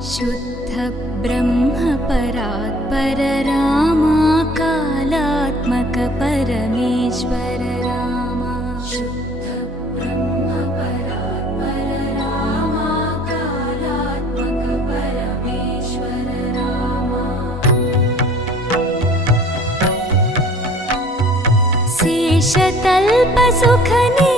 शुद्ध ब्रह्म परात्पर रामा कालात्मक परमेश्वर रामा शुद्ध ब्रह्म परात्पर रामा कालात्मक परमेश्वर रामा शेषतल्प सुख